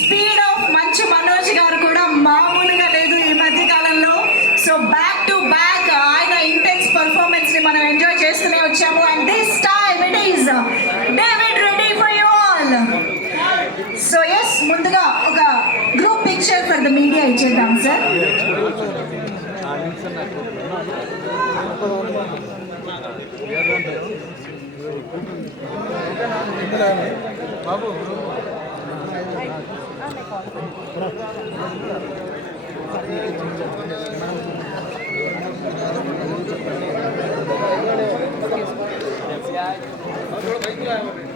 Speed of Manchu మనోజ్ గారు కూడా మామూలుగా లేదు ఈ మధ్య కాలంలో. సో బ్యాక్ టు బ్యాక్ ఆయన ఇంటెన్స్ పర్ఫార్మెన్స్ ని మనం ఎంజాయ్ చేస్తూనే వచ్చాము. And this time it is David ready for you all. So yes, ముందుగా ఒక group picture for the media ఇచ్చేద్దాం సార్. బాబు